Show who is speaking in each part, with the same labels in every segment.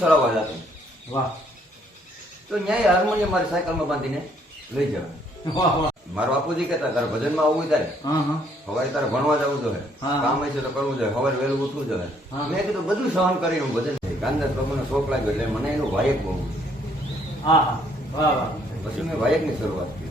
Speaker 1: સરાવવા જતો
Speaker 2: વાહ.
Speaker 1: તો ન્યાય હાર્મોનિયમ મારી સાયકલમાં બાંધીને લઈ જવાનું.
Speaker 2: વાહ વાહ.
Speaker 1: મારા બાપુજી કહેતા તારે ભજનમાં આવવું તારે. સવારે તારે ભણવા જવું જોઈએ.
Speaker 2: હા.
Speaker 1: કામ છે તો કરવું જોઈએ. સવારે વહેલું ઉઠવું જોઈએ.
Speaker 2: હા.
Speaker 1: મેં કીધું બધું સહન કરીને હું ભજન કાનદાસ બાબુનો શોખ લાગ્યો એટલે મને એનું વાયક બહુ.
Speaker 2: હા હા. વાહ વાહ.
Speaker 1: પછી મેં વાયકની શરૂઆત કરી.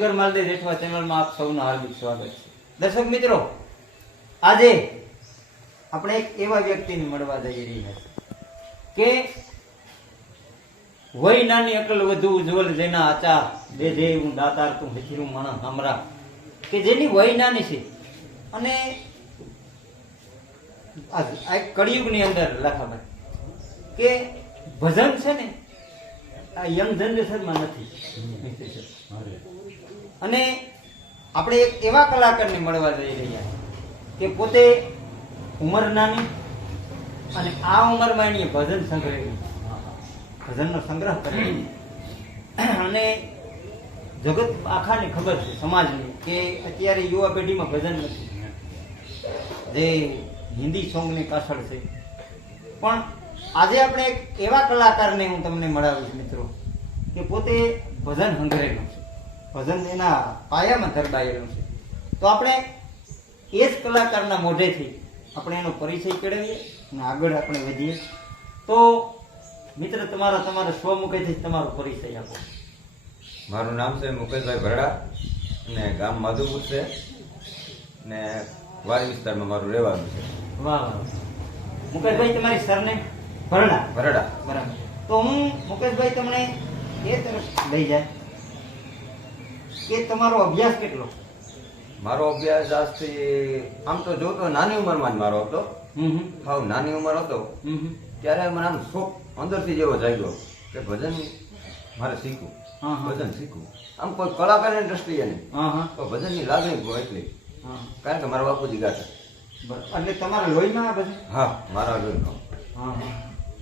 Speaker 2: સિંગર માલદે જેઠવા ચેનલમાં આપ સૌનું હાર્દિક સ્વાગત છે. દર્શક મિત્રો, આજે આપણે એક એવા વ્યક્તિને મળવા જઈ રહ્યા છીએ કે વય નાની અકલ વધુ ઉજ્જવલ જેના આચાર બે જે હું દાતાર, તું હથીરું, માણસ, હમરા, કે જેની વય નાની છે. અને આ કળિયુગની અંદર લખાભાઈ, કે ભજન છે ને આ યંગ જનરેશનમાં નથી. અને આપણે એક એવા કલાકારને મળવા જઈ રહ્યા કે પોતે ઉંમર નાની અને આ ઉંમરમાં એની ભજન સંગ્રહ્યું ભજનનો સંગ્રહ કરી. અને જગત આખાને ખબર છે સમાજની કે અત્યારે યુવા પેઢીમાં ભજન નથી. જે હિન્દી સોંગની પાછળ છે. પણ આજે આપણે એક એવા કલાકારને હું તમને મળાવીશ મિત્રો કે પોતે ભજન હંગરેલું છે. ભજન એના પાયામાં ધરબાયેલું છે. તો આપણે એ જ કલાકારના મોઢેથી આપણે એનો પરિચય કેળવીએ અને આગળ આપણે વધીએ. તો મિત્ર તમારા તમારા સ્વમુખેથી તમારો પરિચય આપો.
Speaker 1: મારું નામ છે મુકેશભાઈ ભરડા અને ગામ માધુપુર છે ને વારી વિસ્તારમાં મારું રહેવાનું છે.
Speaker 2: વાહ વાહ. મુકેશભાઈ તમારી સરને ભરણા
Speaker 1: ભરડા.
Speaker 2: બરાબર તો હું મુકેશભાઈ તમને એ તરફ લઈ જાય કે તમારો અભ્યાસ કેટલો?
Speaker 1: મારો અભ્યાસ આજથી આમ તો જોતો નાની ઉંમરમાં જ મારો હતો. હાવ નાની ઉંમર હતો. ત્યારે મને આમ શોખ અંદરથી જેવો જાગ્યો કે ભજન મારે શીખવું. ભજન શીખવું. આમ કોઈ કલાકારની દ્રષ્ટિએ નહીં. તો ભજનની લાગણી એટલી.
Speaker 2: હા
Speaker 1: કારણ કે મારા બાપુજી ગાતા.
Speaker 2: એટલે તમારા લોહીમાં ભજન?
Speaker 1: હા મારા લોહીનો.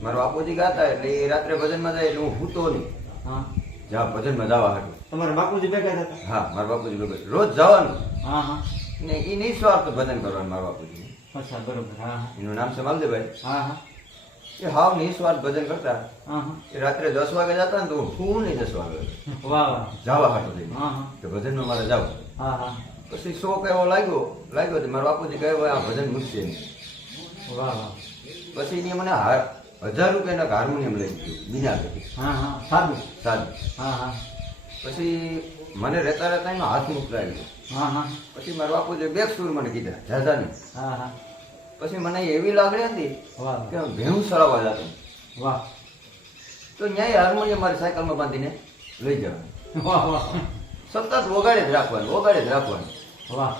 Speaker 2: હા
Speaker 1: બાપુજી ગાતા એટલે એ રાત્રે ભજનમાં જાય એટલે હું હૂતો નહીં.
Speaker 2: હા.
Speaker 1: જ્યાં ભજનમાં જવા હતું
Speaker 2: તમારા બાપુજી ભેગા હતા
Speaker 1: હા મારા બાપુજી ભેગા રોજ જવાનું.
Speaker 2: હા હા.
Speaker 1: ને એ નિસ્વાર્થ ભજન કરવાનું મારા બાપુજી
Speaker 2: અચ્છા બરોબર. હા
Speaker 1: એનું નામ છે માલદેવભાઈ
Speaker 2: હા હા.
Speaker 1: એ હાવ નિસ્વાર્થ ભજન કરતા.
Speaker 2: હા હા.
Speaker 1: એ રાત્રે દસ વાગે જતા ને તો હું નહીં દસ વાગે.
Speaker 2: વાહ વાહ.
Speaker 1: જવા હાટું
Speaker 2: હા હા.
Speaker 1: કે ભજનમાં મારે જાવ.
Speaker 2: હા હા.
Speaker 1: પછી શોખ એવો લાગ્યો લાગ્યો તો મારા બાપુજી કહે આ ભજન મૂકશે નહીં.
Speaker 2: વાહ વાહ.
Speaker 1: પછી એ મને હાર હજાર રૂપિયાના હાર્મોનિયમ લઈ દીધું બીજા
Speaker 2: હા હા સારું.
Speaker 1: સાદું
Speaker 2: હા હા.
Speaker 1: પછી મને રહેતા રહેતા એનો હાથ મોકલાવી
Speaker 2: હા હા.
Speaker 1: પછી મારા બાપુજી બે સુર મને કીધા જાદાની
Speaker 2: હા હા.
Speaker 1: પછી મને એવી લાગણી હતી કે ભેણું ભેહું સરાવવા જતો
Speaker 2: વાહ.
Speaker 1: તો ન્યાય હાર્મોનિયમ મારી સાયકલમાં બાંધીને લઈ જવાનું.
Speaker 2: વાહ વાહ.
Speaker 1: સતત વગાડે જ રાખવાનું વગાડે જ રાખવાનું.
Speaker 2: વાહ.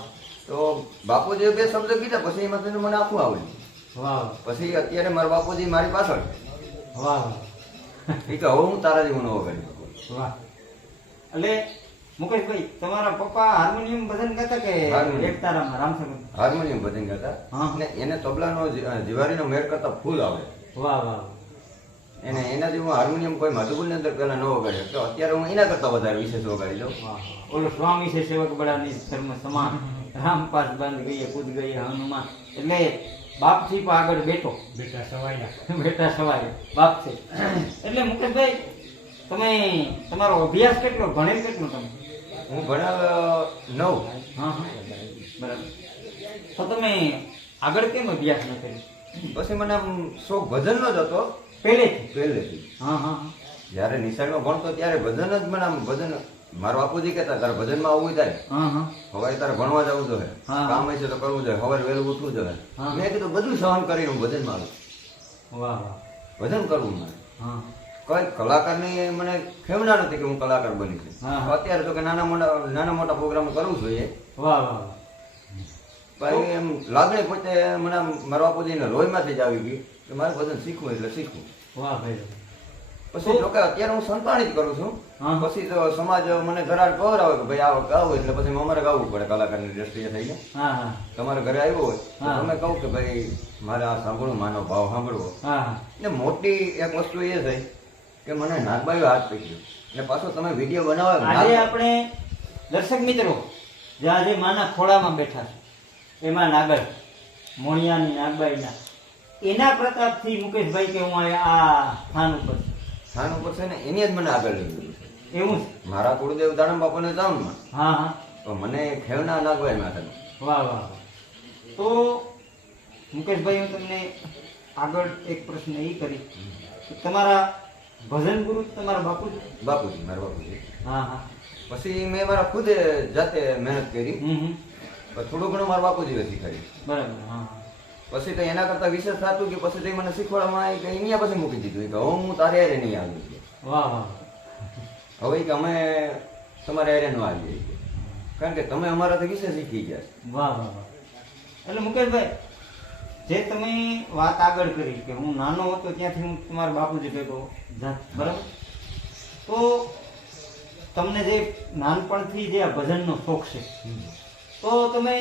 Speaker 1: તો બાપુજીએ બે શબ્દ કીધા પછી એમાંથી મને આખું આવડ્યું. પછી અત્યારે મારા બાપુજી મારી પાછળ.
Speaker 2: વાહ.
Speaker 1: એ તો હવે હું તારા જેવું નવો કરી શકું
Speaker 2: વાહ. એટલે મુકેશભાઈ તમારા પપ્પા હાર્મોનિયમ ભજન ગાતા કે. એક તારામાં રામસગન
Speaker 1: હાર્મોનિયમ ભજન ગાતા. અને એને તબલાનો જીવારીનો મેળ કરતા ફૂલ આવે.
Speaker 2: વાહ વાહ.
Speaker 1: એને એના જેવું હાર્મોનિયમ કોઈ માધુપુરની અંદર પહેલા ન વગાડ્યો. તો અત્યારે હું એના કરતા વધારે વિશેષ વગાડી લઉં.
Speaker 2: ઓલો સ્વામી છે સેવક બળાની ધર્મ સમાન. રામપાસ બંધ ગઈએ કૂદ ગઈએ હનુમાન. એટલે બાપથી પણ આગળ બેઠો.
Speaker 3: બેટા સવાયા
Speaker 2: બેટા સવારે. બાપ છે. એટલે મુકેશભાઈ તમે તમારો અભ્યાસ કેટલો ભણેલ કેટલો તમે?
Speaker 1: હું ભણાવ નવ.
Speaker 2: હા હા. બરાબર. તો તમે આગળ કેમ અભ્યાસ ન કર્યો?
Speaker 1: પછી મને આમ શોખ ભજનનો જ હતો.
Speaker 2: પહેલેથી?
Speaker 1: પહેલેથી.
Speaker 2: હા હા હા.
Speaker 1: જ્યારે નિશાળમાં ભણતો ત્યારે ભજન જ મને આમ ભજન મારા બાપુજી કેતા તારે ભજનમાં આવવું તારે?
Speaker 2: હા હા.
Speaker 1: તારે ભણવા જવું જોઈએ.
Speaker 2: હા.
Speaker 1: કામ છે તો કરવું જોઈએ. સવારે વહેલું ઉઠવું જોઈએ. મેં કીધું બધું સહન કરીને હું ભજનમાં આવું.
Speaker 2: વાહ વાહ.
Speaker 1: ભજન કરવું મારે કઈ કલાકારની મને ખેવના નથી કે હું કલાકાર બની છું.
Speaker 2: હા.
Speaker 1: અત્યારે તો કે નાના મોટા નાના મોટા પ્રોગ્રામ કરવું જોઈએ
Speaker 2: વાહ વાહ
Speaker 1: એમ લાગણી પોતે મને મારા બાપુજીને લોહીમાંથી જ આવી ગઈ. કે મારે ભજન શીખવું એટલે શીખવું.
Speaker 2: વાહ ભાઈ.
Speaker 1: પછી જો કે અત્યારે હું સંતાણી જ કરું છું. પછી તો સમાજ મને ઘરાડ આવે કે ભાઈ આવો આવું એટલે પછી અમારે ગાવું પડે કલાકારની દ્રષ્ટિએ થઈને
Speaker 2: હા હા.
Speaker 1: તમારા ઘરે આવ્યો હોય. તમે કહું કે ભાઈ મારે આ સાંભળવું માનો ભાવ સાંભળવો ને મોટી એક વસ્તુ એ થઈ કે મને નાગબાઈઓ હાથ પકડ્યો એટલે પાછો તમે વીડિયો બનાવો
Speaker 2: આજે આપણે દર્શક મિત્રો જે આજે માના ખોળામાં બેઠા છે એમાં નાગર મોણિયાની નાગબાઈના એના પ્રતાપથી મુકેશભાઈ કે હું આ આ સ્થાન ઉપર
Speaker 1: સ્થાન ઉપર છે ને એની જ મને આગળ લઈ ગયું.
Speaker 2: એવું
Speaker 1: મારા ગુરુદેવ દાડમ બાપુને જામમાં
Speaker 2: હા હા.
Speaker 1: તો મને ખેવના નાગબાઈ માથે
Speaker 2: વાહ વાહ. તો મુકેશભાઈ હું તમને આગળ એક પ્રશ્ન એ કરી. કે તમારા ભજન ગુરુ તમારા બાપુ
Speaker 1: બાપુજી મારા બાપુજી.
Speaker 2: હા હા.
Speaker 1: પછી મેં મારા ખુદે જાતે મહેનત કરી. થોડું ઘણું મારા બાપુજીએ કરી
Speaker 2: બરાબર હા
Speaker 1: પછી તો એના કરતા વિશેષ થતું કે પછી તે મને શીખવાડવામાં આવી કે અહીંયા પછી મૂકી દીધું. કે હું તારે નહીં આવ્યું
Speaker 2: વાહ વાહ.
Speaker 1: હવે કે અમે તમારે હારે ન આવી જઈએ. કારણ કે તમે અમારાથી વિશે શીખી ગયા છો.
Speaker 2: વાહ વાહ વાહ. એટલે મુકેશભાઈ જે તમે વાત આગળ કરી કે હું નાનો હતો ત્યાંથી હું તમારા બાપુજી ભેગો બરાબર? તો તમને જે નાનપણથી જે આ ભજનનો શોખ છે તો તમે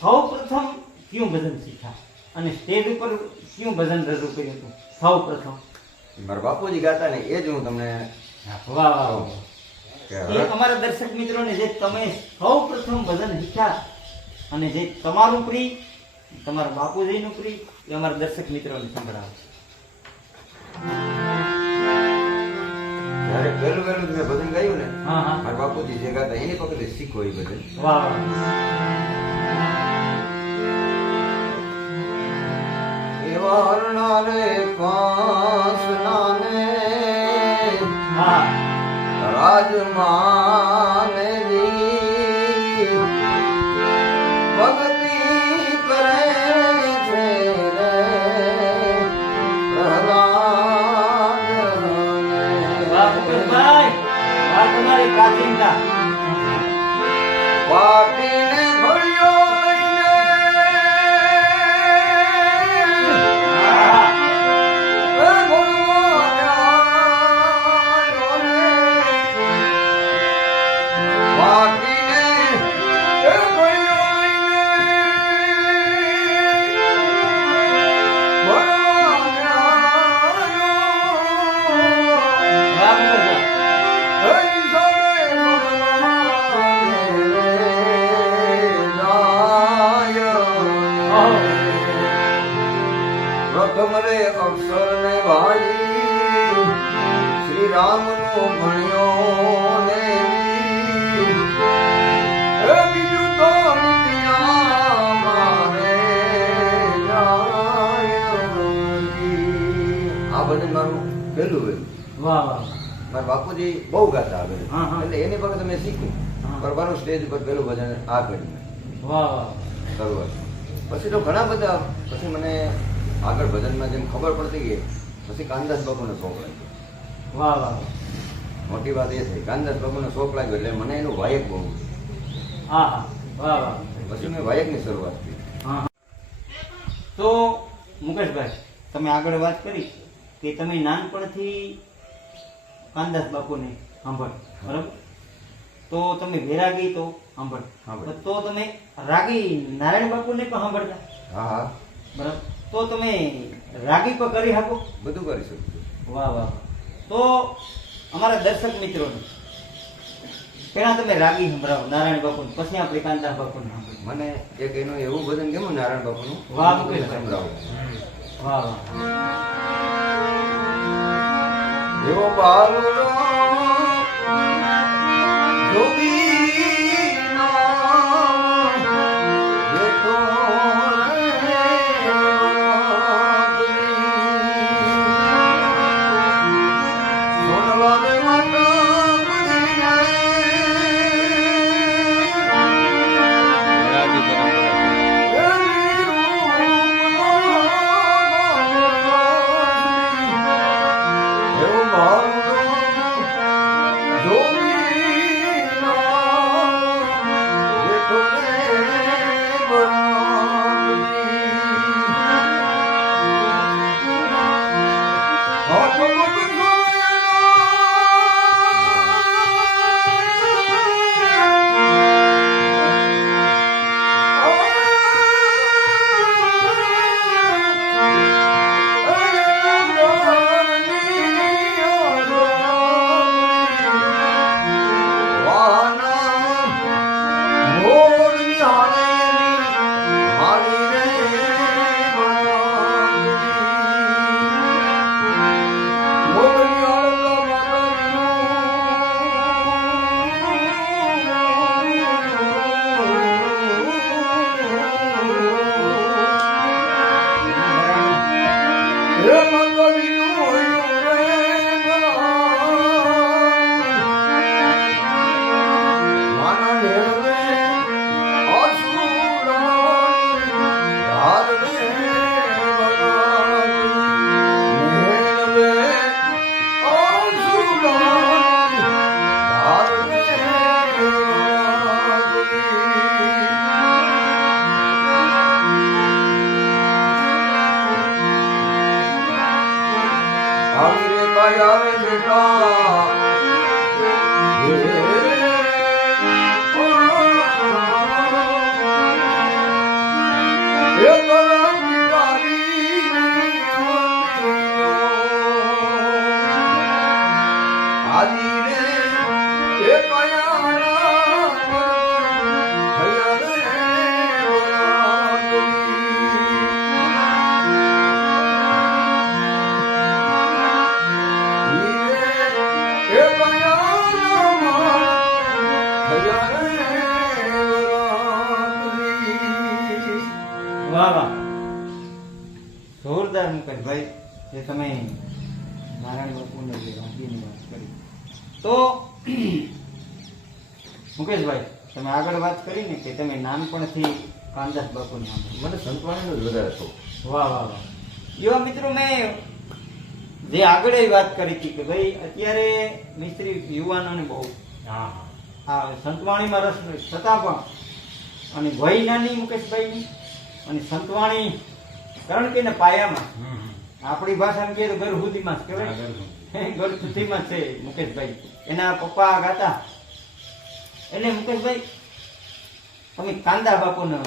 Speaker 2: સૌ પ્રથમ કયું ભજન શીખ્યા? અને સ્ટેજ ઉપર કયું ભજન રજૂ કર્યું હતું? સૌ પ્રથમ
Speaker 1: મારા બાપુજી ગાતા ને એ જ હું તમને
Speaker 2: વાહ વાહ વાહ. એ અમારા દર્શક મિત્રોને જે તમે સૌ પ્રથમ ભજન શીખ્યા અને જે તમારું પ્રિય તમારા બાપુજીનું પ્રિય એ અમારા દર્શક મિત્રોને સંભળાવો.
Speaker 1: જ્યારે પહેલું પહેલું મેં ભજન ગાયું ને
Speaker 2: હા હા.
Speaker 1: મારા બાપુજી જે ગાતા એની પકડી શીખો એ ભજન.
Speaker 2: વાહ
Speaker 1: એવા હરણા રે 아줌마. સ્ટેજ ઉપર પેલું ભજન આ કર્યું.
Speaker 2: વાહ. વાહ
Speaker 1: શરૂઆત. પછી તો ઘણા બધા પછી મને આગળ ભજનમાં જેમ ખબર પડતી ગઈ પછી કાનદાસ બાપુનો શોખ લાગ્યો.
Speaker 2: વાહ વાહ.
Speaker 1: મોટી વાત એ થઈ. કાનદાસ બાપુનો શોખ લાગ્યો એટલે મને એનું વાયક બહુ
Speaker 2: હા વાહ વાહ.
Speaker 1: પછી મેં વાયકની શરૂઆત કરી.
Speaker 2: હા તો મુકેશભાઈ તમે આગળ વાત કરી કે તમે નાનપણથી કાનદાસ બાપુને સાંભળ બરાબર? તો તમે વૈરાગી તો સાંભળ. તો તમે રાગી નારાયણ બાપુને પણ સાંભળતા.
Speaker 1: હા હા.
Speaker 2: બરાબર? તો તમે રાગી પર કરી શકો.
Speaker 1: બધું કરી શકો
Speaker 2: વાહ વાહ તો અમારા દર્શક મિત્રોને પેલા તમે રાગી સંભળાવો નારાયણ બાપુને પછી આપણે કાંતા બાપુને
Speaker 1: મને એક એનું એવું ભજન કેમ નારાયણ બાપુનું.
Speaker 2: વાહ,
Speaker 1: હું તમને
Speaker 2: વાહ વાહ.
Speaker 1: એવો બાલુડો Ayar Bika વાહ વાહ. જોરદાર મુકેશભાઈ જે તમે નારાયણ બાપુને જે વાંચીની વાત કરી. તો મુકેશભાઈ તમે આગળ વાત કરી ને કે તમે નાનપણથી કામદાસ બાપુને સાંભળ્યું.
Speaker 2: મને સંતવાણીનો જ વધારે શોખ.
Speaker 1: વાહ વાહ વાહ. યુવા મિત્રો મેં જે આગળ વાત કરી હતી કે ભાઈ અત્યારે મિસ્ત્રી યુવાનોને બહુ
Speaker 3: હા
Speaker 1: આ સંતવાણીમાં રસ નથી. છતાં પણ અને વય નાની મુકેશભાઈની અને સંતવાણી કારણ કે પાયામાં. આપણી ભાષામાં કહીએ તો ઘર સુધીમાં જ કહેવાય. ઘર સુધીમાં. છે મુકેશભાઈ. એના પપ્પા ગાતા. એટલે મુકેશભાઈ તમે કાંદા બાપુનો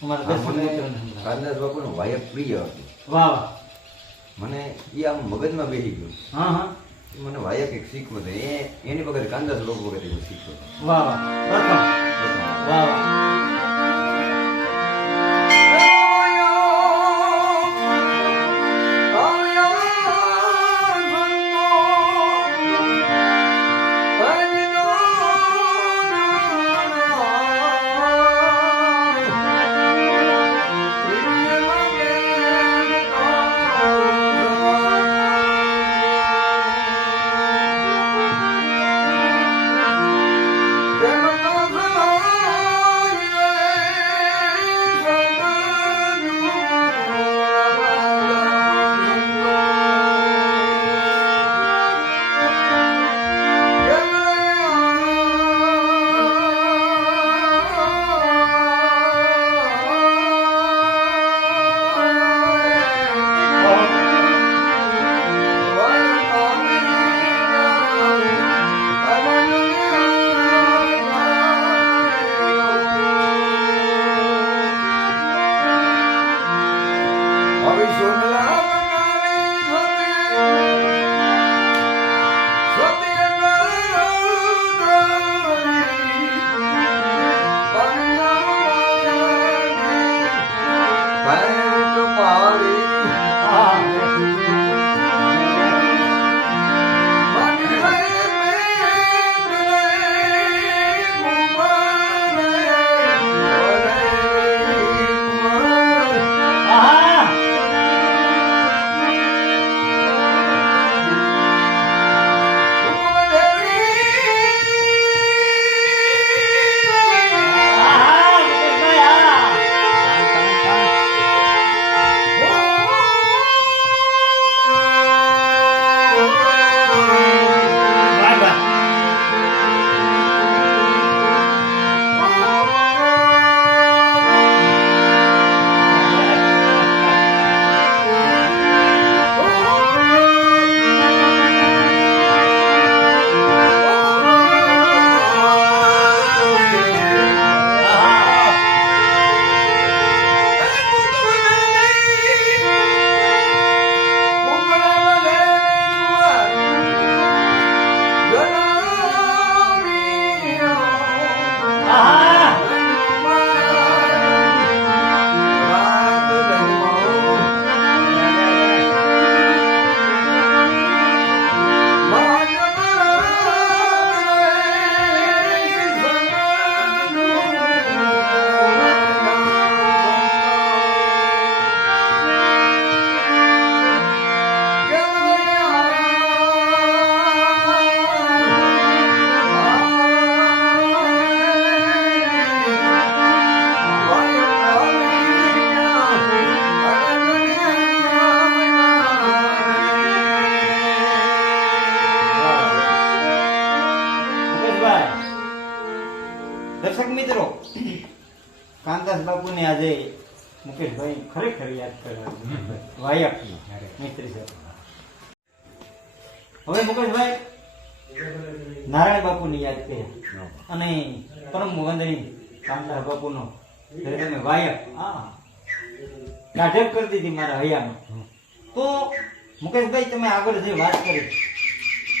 Speaker 1: મિત્રોને સંભળાવો.
Speaker 2: કાનદાસ બાપુનું વાયક પ્રિય હતો.
Speaker 1: વાહ વાહ.
Speaker 2: મને એ આમ મગજમાં બેસી ગયું.
Speaker 1: હા હા.
Speaker 2: મને વાયક એક શીખવું હતું એ એની વગર કાંદાસ લોકો વગેરે શીખ્યો
Speaker 1: વાહ વાહ. વાહ વાહ. કાંતાસ બાપુને આજે મુકેશભાઈ ખરેખર યાદ છે. હવે મુકેશભાઈ, નારાયણ બાપુને યાદ કર્યા. અને પરમ વંદની કાંતાસ બાપુનો. તમે વાયક કાઢક કરી દીધી મારા હૈયામાં. તો મુકેશભાઈ, તમે આગળ જે વાત કરી,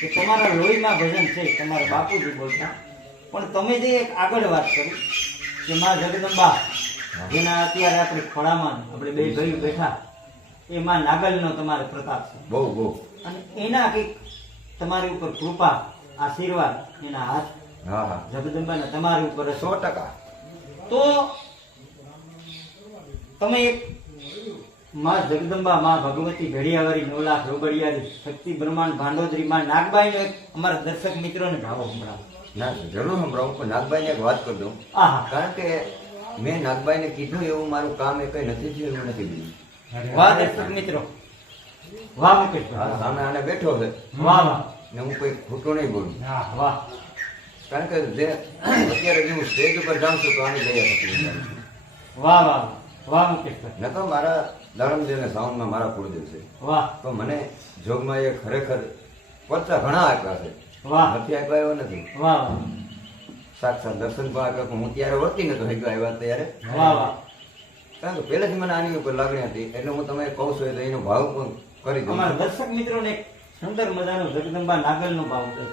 Speaker 1: કે તમારા લોહીમાં ભજન છે, તમારા બાપુજી બોલતા. પણ તમે જે આગળ વાત કરી કે માં જગદંબા એના અત્યારે આપણે ખોળામાં આપણે બે ભાઈઓ બેઠા એ માં નાગલનો તમારે પ્રતાપ છે.
Speaker 2: બહુ બહુ.
Speaker 1: અને એના કંઈક તમારી ઉપર કૃપા આશીર્વાદ એના હાથ જગદંબાના તમારી ઉપર
Speaker 2: સો ટકા.
Speaker 1: તો
Speaker 2: તમે એક માં જગદંબા માં ભગવતી ઘડિયાવાળી નોલા રોબડિયાળી શક્તિ બ્રહ્માંડ ભાંડોદરી માં નાગબાઈનો એક અમારા દર્શક મિત્રોને ભાવો હમણાં.
Speaker 1: ના જરૂર સંભળાવું પણ નાગભાઈને એક વાત કરી દઉં કારણ કે મેં નાગભાઈને કીધું એવું મારું કામ એ કઈ નથી થયું એવું નથી બીજું
Speaker 2: વાહ દર્શક મિત્રો. વાહ મુકેશ
Speaker 1: સામે આને બેઠો છે.
Speaker 2: વાહ વાહ.
Speaker 1: ને હું કોઈ ખોટું નહીં બોલું.
Speaker 2: વાહ.
Speaker 1: કારણ કે જે અત્યારે જે હું સ્ટેજ ઉપર જાઉં છું તો આની દયા થતી
Speaker 2: વાહ વાહ વાહ મુકેશ
Speaker 1: નકર તો મારા દાડમદેવ ને સાઉન્ડમાં મારા કુળદેવ છે.
Speaker 2: વાહ.
Speaker 1: તો મને જોગમાં એ ખરેખર પરચા ઘણા આપ્યા છે.
Speaker 2: વાહ.
Speaker 1: હત્યા નથી
Speaker 2: વાહ વાહ.
Speaker 1: સાક્ષાત દર્શન આપ્યા હું ત્યારે ઓળખી નતો શક્યો આવ્યા ત્યારે.
Speaker 2: વાહ વાહ.
Speaker 1: કારણ કે પહેલેથી મને આની ઉપર લાગણી હતી એટલે હું તમે કહું છું એટલે એનો ભાવ પણ કરી દઉં
Speaker 2: અમારા દર્શક મિત્રોને એક સુંદર મજાનો જગદંબા નાગલનો ભાવ કહે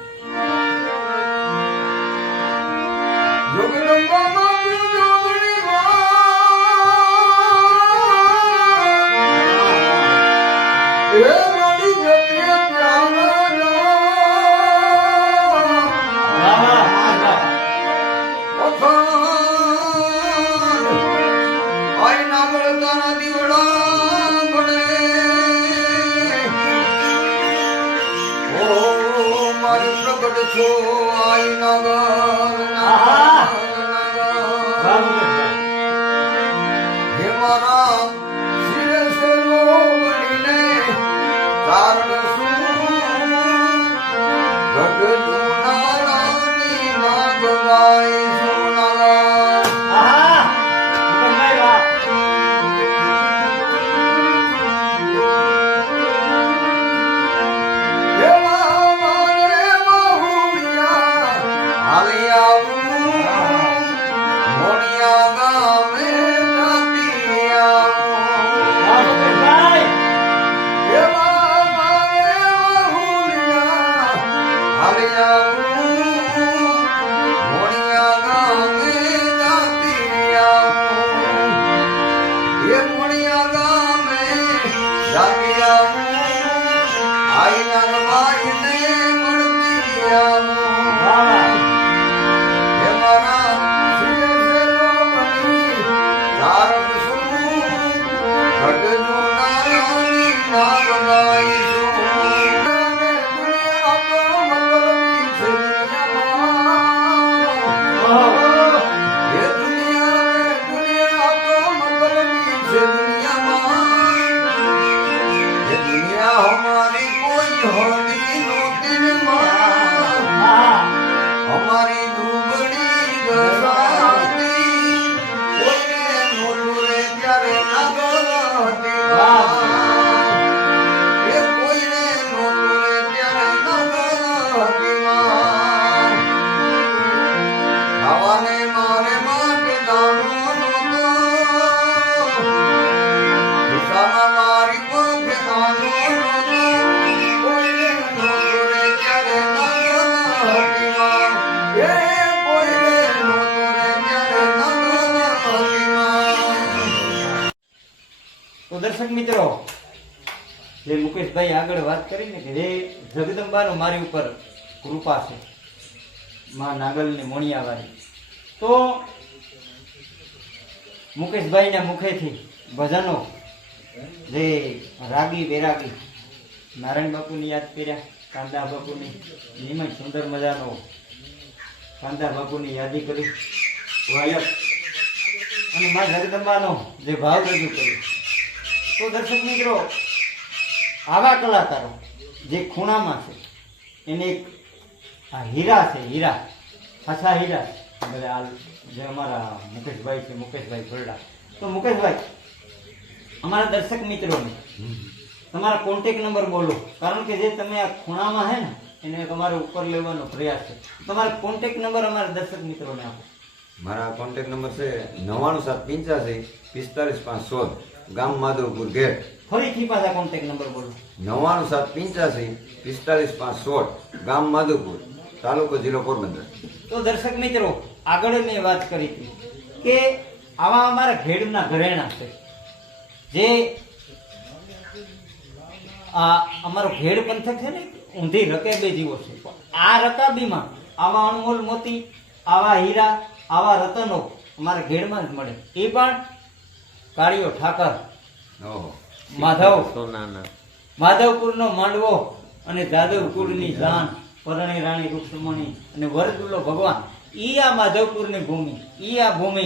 Speaker 1: છો આઈ નગર heart.
Speaker 2: તો દર્શક મિત્રો, જે મુકેશભાઈ આગળ વાત કરી ને કે જે જગદંબાનો મારી ઉપર કૃપા છે, માં નાગલની મોણિયાવાળી. તો મુકેશભાઈના મુખેથી ભજનો જે રાગી બેરાગી નારાયણ બાપુની યાદ કર્યા, કાંદા બાપુની નિમય સુંદર મજાનો કાંદા બાપુની યાદી કરી. વાયક અને મા જગદંબાનો જે ભાવ રજૂ કર્યો. તો દર્શક મિત્રો, આવા કલાકારો જે ખૂણામાં છે, એને એક આ હીરા છે, હીરા ખાસા હીરા એટલે આ જે અમારા મુકેશભાઈ છે, મુકેશભાઈ ભરડા તો મુકેશભાઈ, અમારા દર્શક મિત્રોને તમારા કોન્ટેક નંબર બોલો. કારણ કે જે તમે આ ખૂણામાં હે ને, એને તમારે ઉપર લેવાનો પ્રયાસ છે. તમારા કોન્ટેક નંબર અમારા દર્શક મિત્રોને આપો.
Speaker 1: મારા કોન્ટેક નંબર છે નવ્વાણું સાત પંચ્યાસી પિસ્તાલીસ પાંચ સોળ. ગામ માધવપુર ગેટ
Speaker 2: ફરીથી પાછા કોન્ટેક્ટ નંબર બોલો.
Speaker 1: નવ્વાણું સાત પંચ્યાસી પિસ્તાલીસ પાંચ સોળ. ગામ માધવપુર તાલુકો જિલ્લો પોરબંદર.
Speaker 2: તો દર્શક મિત્રો આગળ મેં વાત કરી હતી કે આવા અમારા ઘેડના ઘરેણા છે. જે આ અમારો ઘેડ પંથક છે ને ઊંધી રકાબે જીવો છે. આ રકાબીમાં આવા અણમોલ મોતી આવા હીરા આવા રતનો અમારા ઘેડમાં જ મળે. એ પણ કાળીયો ઠાકર
Speaker 1: ઓહો.
Speaker 2: માધવ
Speaker 3: સોનાના.
Speaker 2: માધવપુરનો માંડવો અને જાદવ કુળની જાન પરણી રાણી રૂક્ષ્મણી અને વરદુલો ભગવાન ઈ આ માધવપુરની ભૂમિ ઈ આ ભૂમિ.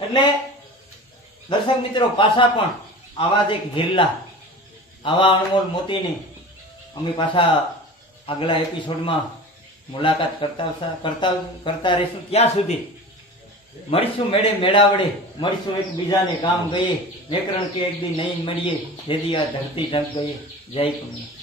Speaker 2: એટલે દર્શક મિત્રો પાછા પણ આવા જ એક જિલ્લા આવા અણમોલ મોતીની અમે પાછા આગલા એપિસોડમાં મુલાકાત કરતા કરતા કરતા રહીશું ત્યાં સુધી. મળીશું મેળે મેળાવડે મળીશું એકબીજાને કામ ગઈએ વ્યાકરણ કે એક દી નહીં મળીએ જેથી આ ધરતી ઢંક ગઈએ જય કુંડ